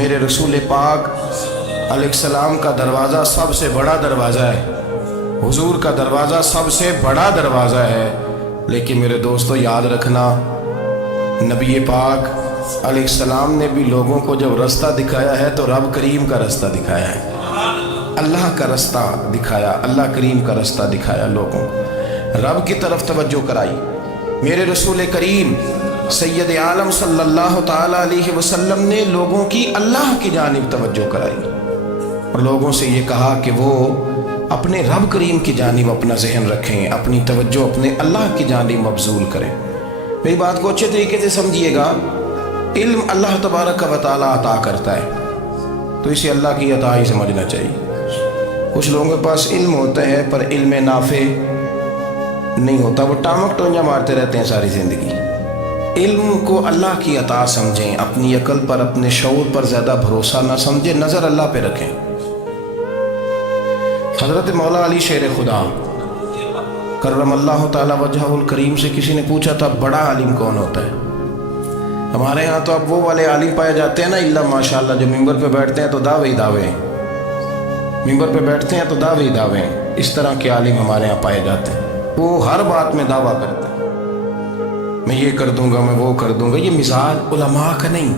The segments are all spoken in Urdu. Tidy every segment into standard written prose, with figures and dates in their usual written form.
میرے رسول پاک علیہ السلام کا دروازہ سب سے بڑا دروازہ ہے، حضور کا دروازہ سب سے بڑا دروازہ ہے، لیکن میرے دوستو یاد رکھنا، نبی پاک علیہ السلام نے بھی لوگوں کو جب رستہ دکھایا ہے تو رب کریم کا رستہ دکھایا ہے، اللہ کا رستہ دکھایا، اللہ کریم کا رستہ دکھایا، لوگوں رب کی طرف توجہ کرائی۔ میرے رسول کریم سید عالم صلی اللہ تعالیٰ علیہ وسلم نے لوگوں کی اللہ کی جانب توجہ کرائی اور لوگوں سے یہ کہا کہ وہ اپنے رب کریم کی جانب اپنا ذہن رکھیں، اپنی توجہ اپنے اللہ کی جانب مبذول کریں۔ میری بات کو اچھے طریقے سے سمجھیے گا، علم اللہ تبارک و تعالیٰ عطا کرتا ہے تو اسے اللہ کی عطا ہی سمجھنا چاہیے۔ کچھ لوگوں کے پاس علم ہوتا ہے پر علم نافع نہیں ہوتا، وہ ٹامک ٹونجا مارتے رہتے ہیں ساری زندگی۔ علم کو اللہ کی عطا سمجھیں، اپنی عقل پر اپنے شعور پر زیادہ بھروسہ نہ سمجھیں، نظر اللہ پہ رکھیں۔ حضرت مولا علی شیر خدا کرم اللہ تعالی وجہہ الکریم سے کسی نے پوچھا تھا بڑا عالم کون ہوتا ہے؟ ہمارے ہاں تو اب وہ والے عالم پائے جاتے ہیں نا، اللہ ماشاءاللہ، جو ممبر پہ بیٹھتے ہیں تو دعوے ہی دعوے، ممبر پہ بیٹھتے ہیں تو دعوے ہی دعوے، اس طرح کے عالم ہمارے ہاں پائے جاتے ہیں۔ وہ ہر بات میں دعویٰ کرتے ہیں، میں یہ کر دوں گا، میں وہ کر دوں گا۔ یہ مثال علماء کا نہیں۔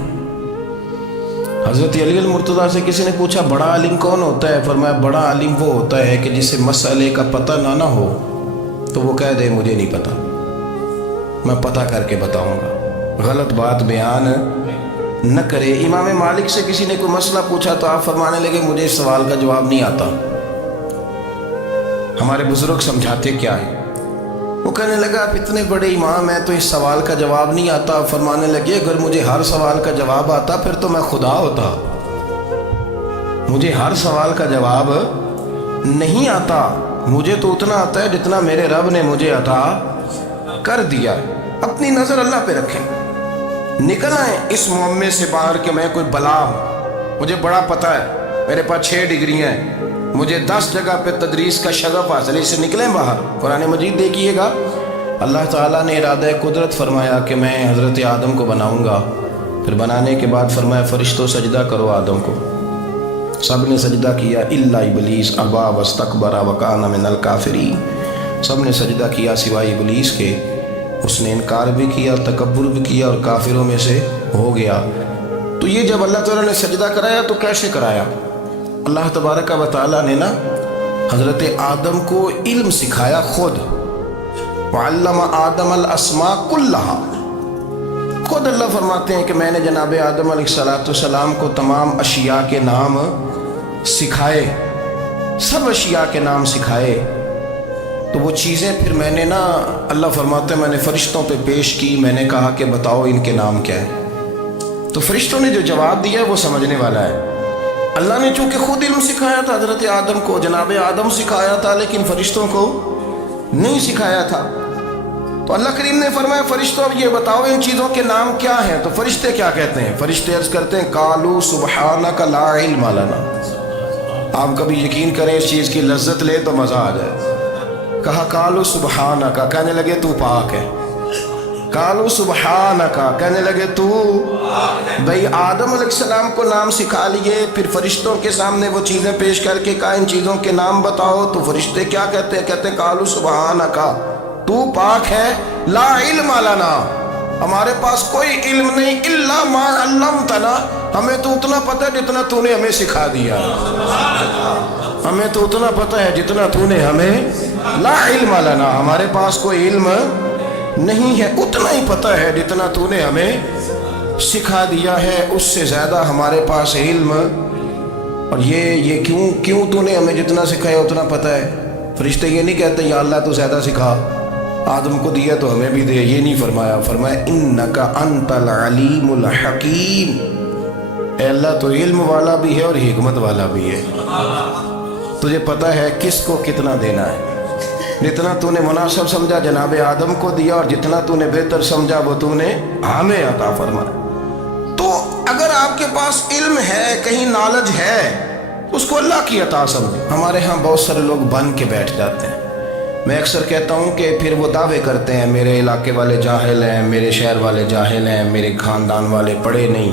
حضرت علی المرتضیٰ سے کسی نے پوچھا بڑا عالم کون ہوتا ہے؟ فرمایا بڑا عالم وہ ہوتا ہے کہ جسے مسئلے کا پتہ نہ ہو تو وہ کہہ دے مجھے نہیں پتہ، میں پتہ کر کے بتاؤں گا، غلط بات بیان نہ کرے۔ امام مالک سے کسی نے کوئی مسئلہ پوچھا تو آپ فرمانے لگے مجھے اس سوال کا جواب نہیں آتا۔ ہمارے بزرگ سمجھاتے کیا ہے؟ وہ کہنے لگا آپ اتنے بڑے امام ہیں تو اس سوال کا جواب نہیں آتا۔ فرمانے لگے اگر مجھے ہر سوال کا جواب آتا پھر تو میں خدا ہوتا، مجھے ہر سوال کا جواب نہیں آتا، مجھے تو اتنا آتا ہے جتنا میرے رب نے مجھے عطا کر دیا۔ اپنی نظر اللہ پہ رکھیں، نکل آئیں اس معمے سے باہر کہ میں کوئی بلا ہوں، مجھے بڑا پتہ ہے، میرے پاس 6 ڈگریاں ہیں، مجھے 10 جگہ پہ تدریس کا شغف حاصل ہے، اس سے نکلیں باہر۔ قرآن مجید دیکھیے گا، اللہ تعالیٰ نے ارادہ قدرت فرمایا کہ میں حضرت آدم کو بناؤں گا، پھر بنانے کے بعد فرمایا فرشتوں سجدہ کرو آدم کو، سب نے سجدہ کیا الا ابلیس ابا واستکبر وکان من الکافرین، سب نے سجدہ کیا سوائے ابلیس کے، اس نے انکار بھی کیا، تکبر بھی کیا اور کافروں میں سے ہو گیا۔ تو یہ جب اللہ تعالیٰ نے سجدہ کرایا تو کیسے کرایا؟ اللہ تبارک و تعالیٰ نے نا حضرت آدم کو علم سکھایا خود، وعلم آدم الاسماء کلہا، خود اللہ فرماتے ہیں کہ میں نے جناب آدم علیہ السلام کو تمام اشیاء کے نام سکھائے، سب اشیاء کے نام سکھائے۔ تو وہ چیزیں پھر میں نے نا، اللہ فرماتے ہیں میں نے فرشتوں پہ پیش کی، میں نے کہا کہ بتاؤ ان کے نام کیا ہے، تو فرشتوں نے جو جواب دیا وہ سمجھنے والا ہے۔ اللہ نے چونکہ خود علم سکھایا تھا حضرت آدم کو، جناب آدم سکھایا تھا، لیکن فرشتوں کو نہیں سکھایا تھا۔ تو اللہ کریم نے فرمایا فرشتوں اب یہ بتاؤ ان چیزوں کے نام کیا ہیں؟ تو فرشتے کیا کہتے ہیں؟ فرشتے عرض کرتے ہیں قالوا سبحانک لا علم لنا۔ آپ کبھی یقین کریں اس چیز کی لذت لے تو مزہ آ جائے۔ کہا قالوا سبحانک، کہنے لگے تو پاک ہے، قالوا سبحانک، کہنے لگے تو، بھئی آدم علیہ السلام کو نام سکھا لیے، پھر فرشتوں کے سامنے وہ چیزیں پیش کر کے کہا ان چیزوں کے نام بتاؤ، تو فرشتے کیا کہتے ہیں؟ کہتے ہیں قالوا سبحانک، تو پاک ہے، لا علم لنا، ہمارے پاس کوئی علم نہیں، الا ما علمتنا، ہمیں تو اتنا پتہ ہے جتنا تو نے ہمیں سکھا دیا، ہمیں تو اتنا پتہ ہے جتنا تو نے ہمیں، لا علم لنا، ہمارے پاس کوئی علم نہیں ہے، اتنا ہی پتہ ہے جتنا تو نے ہمیں سکھا دیا ہے، اس سے زیادہ ہمارے پاس علم۔ اور یہ کیوں تو نے ہمیں جتنا سکھایا اتنا پتہ ہے؟ فرشتے یہ نہیں کہتے یا اللہ تو زیادہ سکھا، آدم کو دیا تو ہمیں بھی دے، یہ نہیں فرمایا، فرمایا انک انت العلیم الحکیم، اے اللہ تو علم والا بھی ہے اور حکمت والا بھی ہے، تجھے پتہ ہے کس کو کتنا دینا ہے، جتنا تو نے مناسب سمجھا جناب آدم کو دیا، اور جتنا تو نے بہتر سمجھا وہ تو نے ہمیں عطا فرمایا۔ تو اگر آپ کے پاس علم ہے، کہیں نالج ہے، اس کو اللہ کی عطا سمجھیں۔ ہمارے ہاں بہت سارے لوگ بن کے بیٹھ جاتے ہیں، میں اکثر کہتا ہوں کہ پھر وہ دعوے کرتے ہیں میرے علاقے والے جاہل ہیں، میرے شہر والے جاہل ہیں، میرے خاندان والے پڑھے نہیں،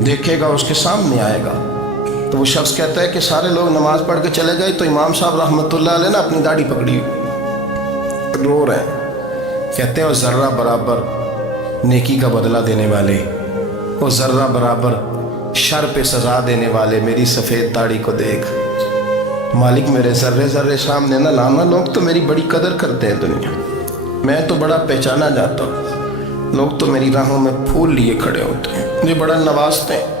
دیکھے گا اس کے سامنے آئے گا. تو وہ شخص کہتا ہے کہ سارے لوگ نماز پڑھ کے چلے گئے تو امام صاحب رحمۃ اللہ علیہ نے اپنی داڑھی پکڑی رو رہے ہیں. کہتے ہیں وہ ذرہ برابر نیکی کا بدلہ دینے والے، وہ ذرہ برابر شر پہ سزا دینے والے میری سفید داڑھی کو دیکھ. مالک میرے ذرے ذرے سامنے نہ لانا، لوگ تو میری بڑی قدر کرتے ہیں دنیا، میں تو بڑا پہچانا جاتا ہوں، لوگ تو میری راہوں میں پھول لیے کھڑے ہوتے ہیں، مجھے بڑا نوازتے ہیں.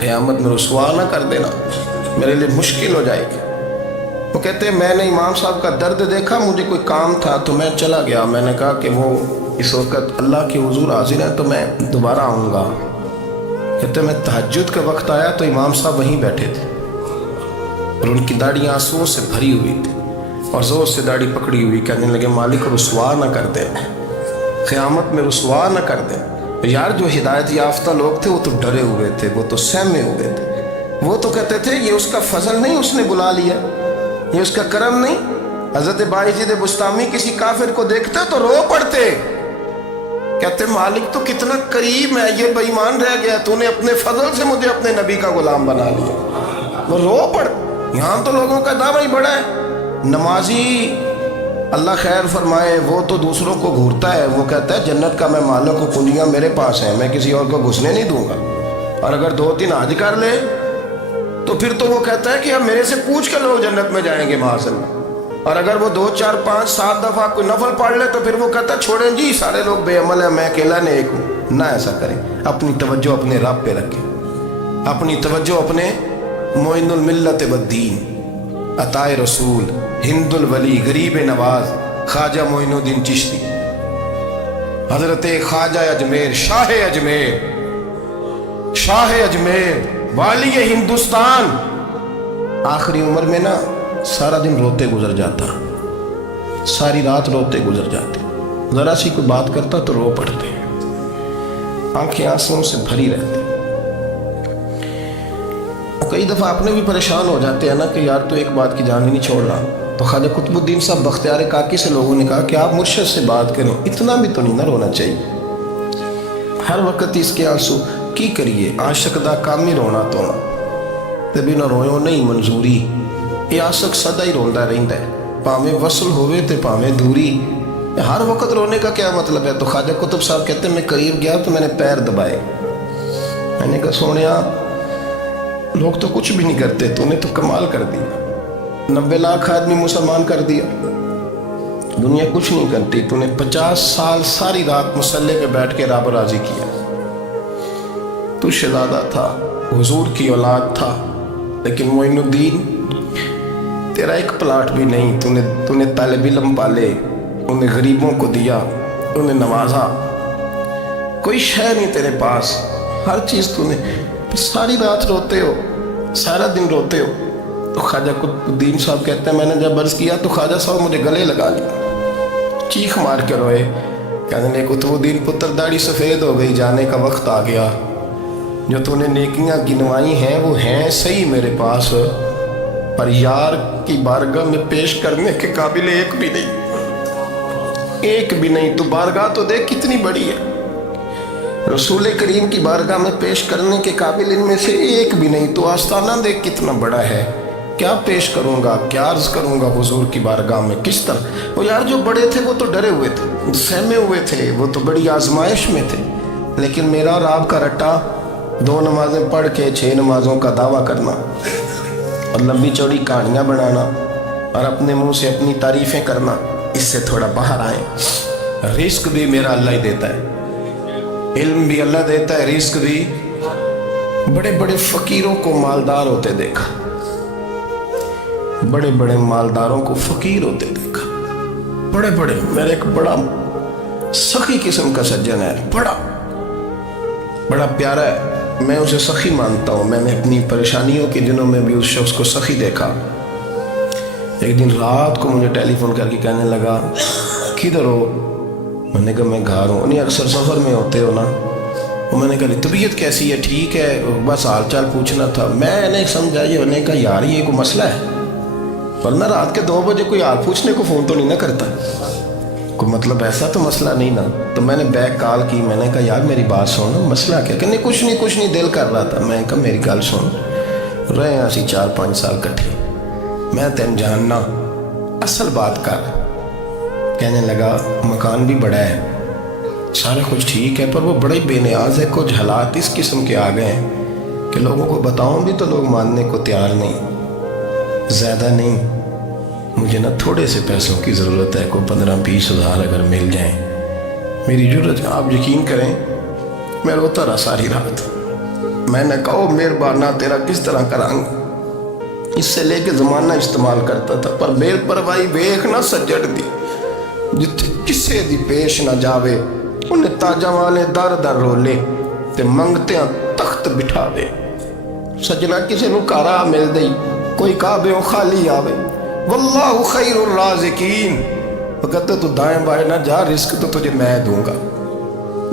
قیامت میں رسوا نہ کر دینا، میرے لیے مشکل ہو جائے گی. وہ کہتے ہیں میں نے امام صاحب کا درد دیکھا، مجھے کوئی کام تھا تو میں چلا گیا. میں نے کہا کہ وہ اس وقت اللہ کے حضور حاضر ہے تو میں دوبارہ آؤں گا. کہتے ہیں میں تہجد کا وقت آیا تو امام صاحب وہیں بیٹھے تھے اور ان کی داڑھی آنسوؤں سے بھری ہوئی تھی اور زور سے داڑھی پکڑی ہوئی. کہنے لگے مالک رسوا نہ کر دے، قیامت میں رسوا نہ کر دے. یار جو ہدایت یافتہ لوگ تھے وہ تو ڈرے ہوئے تھے، وہ تو سہمے ہوئے تھے. وہ تو کہتے تھے یہ اس کا فضل نہیں، اس نے بلا لیا، یہ اس کا کرم نہیں. حضرت باعزید بستامی کسی کافر کو دیکھتے تو رو پڑتے، کہتے مالک تو کتنا قریب ہے، یہ بے ایمان رہ گیا، تو نے اپنے فضل سے مجھے اپنے نبی کا غلام بنا لیا. وہ رو پڑ. یہاں تو لوگوں کا دعویٰ ہی بڑا ہے. نمازی اللہ خیر فرمائے وہ تو دوسروں کو گھورتا ہے، وہ کہتا ہے جنت کا میں مالک ہوں، کنجیاں میرے پاس ہیں، میں کسی اور کو گھسنے نہیں دوں گا. اور اگر 2-3 حج کر لے تو پھر تو وہ کہتا ہے کہ اب میرے سے پوچھ کے لوگ جنت میں جائیں گے معاذ اللہ. اور اگر وہ 2 4 5 7 دفعہ کوئی نفل پڑھ لے تو پھر وہ کہتا ہے چھوڑیں جی سارے لوگ بے عمل ہیں، میں اکیلا نیک ہوں. نہ ایسا کریں، اپنی توجہ اپنے رب پہ رکھیں، اپنی توجہ اپنے معین الملت والدین، عطائے رسول، ہند الولی، غریب نواز، خواجہ معین الدین چشتی، حضرت خواجہ اجمیر، شاہ اجمیر، والی ہندوستان. آخری عمر میں نا سارا دن روتے گزر جاتا، ساری رات روتے گزر جاتے، ذرا سی کوئی بات کرتا تو رو پڑتے، آنکھیں آنسوؤں سے بھری رہتی. کئی دفعہ اپنے بھی پریشان ہو جاتے ہیں نا کہ یار تو ایک بات کی جان ہی نہیں چھوڑ رہا. تو خواجہ قطب الدین صاحب بختیار کاکی سے لوگوں نے کہا کہ آپ مرشد سے بات کریں، اتنا بھی تو نہیں نہ رونا چاہیے، ہر وقت اس کے آنسو کی کریے. عاشق دا کام ہی رونا تو نہ تے بنا رویوں نہیں منظوری. یہ عاشق سدا ہی روندا رہندا ہے، پاویں وصل ہوئے تے پاویں دوری. ہر وقت رونے کا کیا مطلب ہے؟ تو خواجہ قطب صاحب کہتے ہیں میں قریب گیا تو میں نے پیر دبائے، میں نے کہا سونیا لوگ تو کچھ بھی نہیں کرتے، تو نے تو کمال کر دیا. 90 لاکھ آدمی مسلمان کر دیا، دنیا کچھ نہیں کرتی. تو نے 50 سال ساری رات مسلح پہ بیٹھ کے رب راضی کیا. تو شہزادہ تھا، حضور کی اولاد تھا، لیکن معین الدین تیرا ایک پلاٹ بھی نہیں. تو نے طالب علم پالے، انہیں غریبوں کو دیا، انہیں نوازا، کوئی شے نہیں تیرے پاس، ہر چیز تو نے. ساری رات روتے ہو، سارا دن روتے ہو. تو خواجہ قطب الدین صاحب کہتے ہیں میں نے جب عرض کیا تو خواجہ صاحب مجھے گلے لگا لیا، چیخ مار کے روئے. کہنے لگے قطب الدین پتر داڑھی سفید ہو گئی، جانے کا وقت آ گیا. جو تو نے نیکیاں گنوائی ہیں وہ ہیں صحیح میرے پاس، پر یار کی بارگاہ میں پیش کرنے کے قابل ایک بھی نہیں. تو بارگاہ تو دیکھ کتنی بڑی ہے، رسول کریم کی بارگاہ میں پیش کرنے کے قابل ان میں سے ایک بھی نہیں. تو آستانہ دیکھ کتنا بڑا ہے، کیا پیش کروں گا، کیا عرض کروں گا حضور کی بارگاہ میں، کس طرح. وہ یار جو بڑے تھے وہ تو ڈرے ہوئے تھے، سہمے ہوئے تھے، وہ تو بڑی آزمائش میں تھے. لیکن میرا اور آپ کا رٹا 2 نمازیں پڑھ کے 6 نمازوں کا دعویٰ کرنا اور لمبی چوڑی کہانیاں بنانا اور اپنے منہ سے اپنی تعریفیں کرنا، اس سے تھوڑا باہر آئیں. رزق بھی میرا اللہ ہی دیتا ہے، علم بھی اللہ دیتا ہے، رزق بھی. بڑے بڑے فقیروں کو مالدار ہوتے دیکھا، بڑے بڑے مالداروں کو فقیر ہوتے دیکھا. بڑے بڑے، میرے ایک بڑا سخی قسم کا سجن ہے، بڑا پیارا ہے، میں اسے سخی مانتا ہوں. میں نے اپنی پریشانیوں کے دنوں میں بھی اس شخص کو سخی دیکھا. ایک دن رات کو مجھے ٹیلی فون کر کے کہنے لگا کدھر ہو؟ میں نے کہا میں گھر ہوں. نہیں اکثر سفر میں ہوتے ہو نا؟ میں نے کہا طبیعت کیسی ہے؟ ٹھیک ہے، بس حال چال پوچھنا تھا. میں نے سمجھا یہ، نے کہا یار یہ کوئی مسئلہ ہے، ورنہ رات کے 2 بجے کوئی حال پوچھنے کو فون تو نہیں نہ کرتا. کوئی مطلب ایسا تو مسئلہ نہیں نا. تو میں نے بیک کال کی, میں نے کہا یار میری بات سن, مسئلہ کیا؟ کہ نہیں کچھ نہیں دل کر رہا تھا. میں کہا میری گل سن, رہے ہیں اسی 4-5 سال کٹھے, میں تین جاننا, اصل بات کر. کہنے لگا مکان بھی بڑا ہے, سارا کچھ ٹھیک ہے, پر وہ بڑے بے نیاز ہے. کچھ حالات اس قسم کے آ گئے ہیں کہ لوگوں کو بتاؤں بھی تو لوگ ماننے کو تیار نہیں. زیادہ نہیں, مجھے نا تھوڑے سے پیسوں کی ضرورت ہے, کوئی 15-20 ہزار اگر مل جائیں میری ضرورت ہے. آپ یقین کریں میں روتا رہا ساری رات. میں نے کہا مہربانہ تیرا کس طرح کرانگ, اس سے لے کے زمانہ استعمال کرتا تھا, پر بے پرواہی ویخ نہ سجڑ دی, جتھے کسے دی پیش نہ جاوے انہیں تاجاں والے در در رولے تے منگتیاں تخت بٹھا دے. سجنا کسے نو کارا مل دئی, کوئی کعبے خالی آوے. واللہ خیر الرازقین, وہ کہتے تو دائیں بائیں نہ جا, رزق تو تجھے میں دوں گا,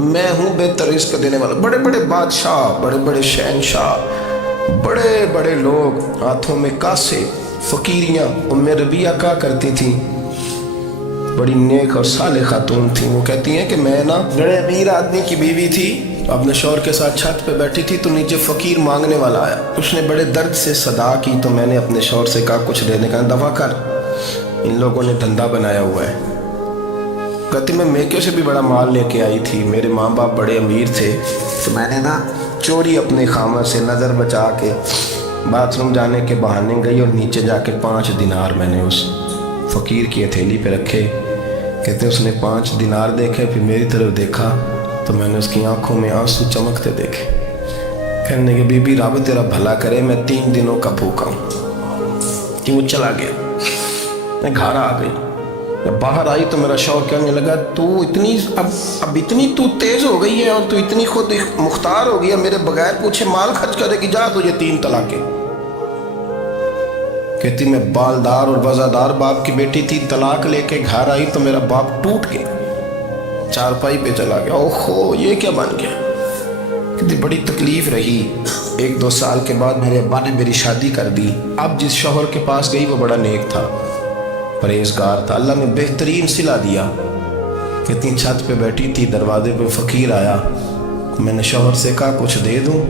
میں ہوں بہتر رزق دینے والا. بڑے بڑے بادشاہ, بڑے بڑے شہنشاہ, بڑے بڑے لوگ ہاتھوں میں کاسے, فقیریاں. ام ربیہ کہا کرتی تھی, بڑی نیک اور صالح خاتون تھی, وہ کہتی ہیں کہ میں نا بڑے امیر آدمی کی بیوی تھی, اپنے شوہر کے ساتھ چھت پہ بیٹھی تھی تو نیچے فقیر مانگنے والا آیا. اس نے بڑے درد سے صدا کی تو میں نے اپنے شوہر سے کہا کچھ دینے کا دفع کر, ان لوگوں نے دھندا بنایا ہوا ہے. کہتی میں میکے سے بھی بڑا مال لے کے آئی تھی, میرے ماں باپ بڑے امیر تھے, تو میں نے نا چوری اپنے خامہ سے نظر بچا کے باتھ روم جانے کے بہانے گئی اور نیچے جا کے 5 دینار میں نے اس فقیر کی ہتھیلی پہ رکھے. کہتے اس نے 5 دینار دیکھے, پھر میری طرف دیکھا تو میں نے اس کی آنکھوں میں آنسو چمکتے دیکھے. کہنے کہ بی بی رب تیرا بھلا کرے, میں 3 دنوں کا بھوکا ہوں. کہ وہ چلا گیا, میں گھر آ گئی. جب باہر آئی تو میرا شوہر کہنے لگا تو اتنی اب اتنی تو تیز ہو گئی ہے اور تو اتنی خود مختار ہو گئی ہے, میرے بغیر پوچھے مال خرچ کرے گی, جا تجھے 3 طلاقیں. کہتی میں بالدار اور وزادار باپ کی بیٹی تھی, طلاق لے کے گھر آئی تو میرا باپ ٹوٹ گیا, چارپائی پہ چلا گیا. اوہو یہ کیا بن گیا. کہتی بڑی تکلیف رہی. 1-2 سال کے بعد میرے ابا نے میری شادی کر دی. اب جس شوہر کے پاس گئی وہ بڑا نیک تھا, پرہیزگار تھا, اللہ نے بہترین صلہ دیا. کتنی چھت پہ بیٹھی تھی, دروازے پہ فقیر آیا, میں نے شوہر سے کہا کچھ دے دوں.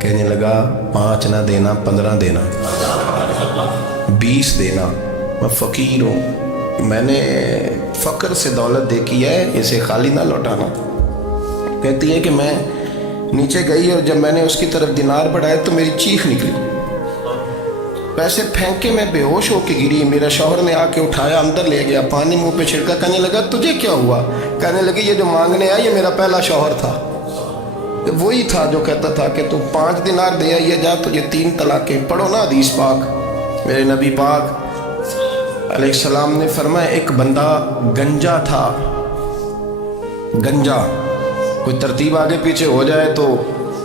کہنے لگا 5 نہ دینا, 15 دینا, 20 دینا, میں فقیر ہوں, میں نے فقر سے دولت دیکھی ہے, اسے خالی نہ لوٹانا. کہتی ہے کہ میں نیچے گئی اور جب میں نے اس کی طرف دینار بڑھائے تو میری چیخ نکلی, پیسے پھینک کے میں بے ہوش ہو کے گری. میرا شوہر نے آ کے اٹھایا, اندر لے گیا, پانی منہ پہ چھڑکا. کہنے لگا تجھے کیا ہوا؟ کہنے لگی یہ جو مانگنے آیا یہ میرا پہلا شوہر تھا, وہی تھا جو کہتا تھا کہ تو 5 دینار دے آئیے, جا تجھے 3 طلاقیں. پڑھو نا حدیث پاک. میرے نبی پاک علیہ السلام نے فرمایا ایک بندہ گنجا تھا. گنجا کوئی ترتیب آگے پیچھے ہو جائے تو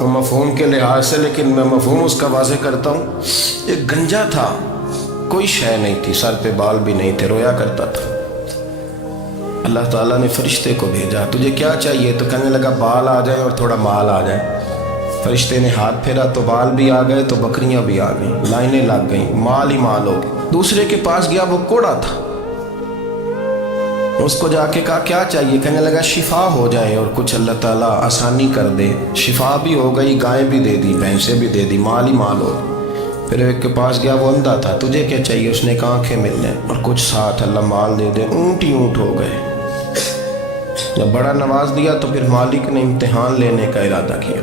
مفہوم کے لحاظ سے, لیکن میں مفہوم اس کا واضح کرتا ہوں. ایک گنجا تھا, کوئی شے نہیں تھی, سر پہ بال بھی نہیں تھے, رویا کرتا تھا. اللہ تعالیٰ نے فرشتے کو بھیجا, تجھے کیا چاہیے؟ تو کہنے لگا بال آ جائے اور تھوڑا مال آ جائے. فرشتے نے ہاتھ پھیرا تو بال بھی آ گئے تو بکریاں بھی آ گئیں, لائنیں لگ گئیں, مال ہی مال ہو گئے. دوسرے کے پاس گیا, وہ کوڑا تھا, اس کو جا کے کہا کیا چاہیے؟ کہنے لگا شفا ہو جائے اور کچھ اللہ تعالیٰ آسانی کر دے. شفا بھی ہو گئی, گائے بھی دے دی, بھینسیں بھی دے دی, مال ہی مال ہو. پھر ایک کے پاس گیا, وہ اندھا تھا, تجھے کیا چاہیے؟ اس نے کہا آنکھیں مل جائیں اور کچھ ساتھ, اللہ مال دے دے. اونٹ ہی اونٹ ہو گئے. جب بڑا نواز دیا تو پھر مالک نے امتحان لینے کا ارادہ کیا.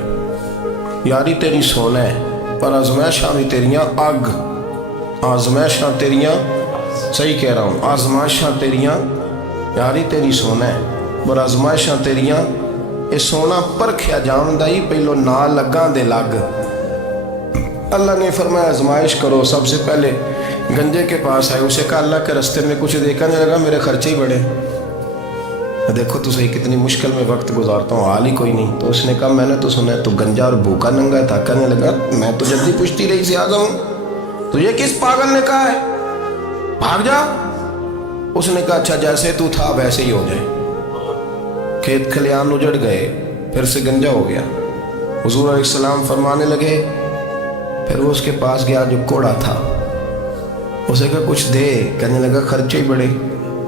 یاری تیری سونا ہے پر آزمائشاں بھی تیریاں اگ, آزمائشاں تیریاں, صحیح کہہ رہا ہوں, آزمائشاں تیریاں. یاری تیری سونا ہے پر آزمائشاں تیریاں, یہ سونا پرکھیا جان دائی پہلو نہ لگاں دے لگ. اللہ نے فرمایا آزمائش کرو. سب سے پہلے گنجے کے پاس آئے, اسے کہا اللہ کے رستے میں کچھ دیکھا نہیں لگا, میرے خرچے ہی بڑے, دیکھو تو صحیح کتنی مشکل میں وقت گزارتا ہوں, حال ہی کوئی نہیں. تو اس نے کہا میں نے تو سنا ہے تو گنجا اور بھوکا ننگا تھا. کہنے لگا میں تو جلدی پوچھتی رہی سے اعظم ہوں, تجھے کس پاگل نے کہا ہے بھاگ جا؟ اس نے کہا اچھا جیسے تو تھا ویسے ہی ہو جائے. کھیت کھلیان اجڑ گئے, پھر سے گنجا ہو گیا. حضور علیہ السلام فرمانے لگے, پھر وہ اس کے پاس گیا جو کوڑا تھا, اسے کہا کچھ دے. کہنے لگا خرچے ہی بڑے.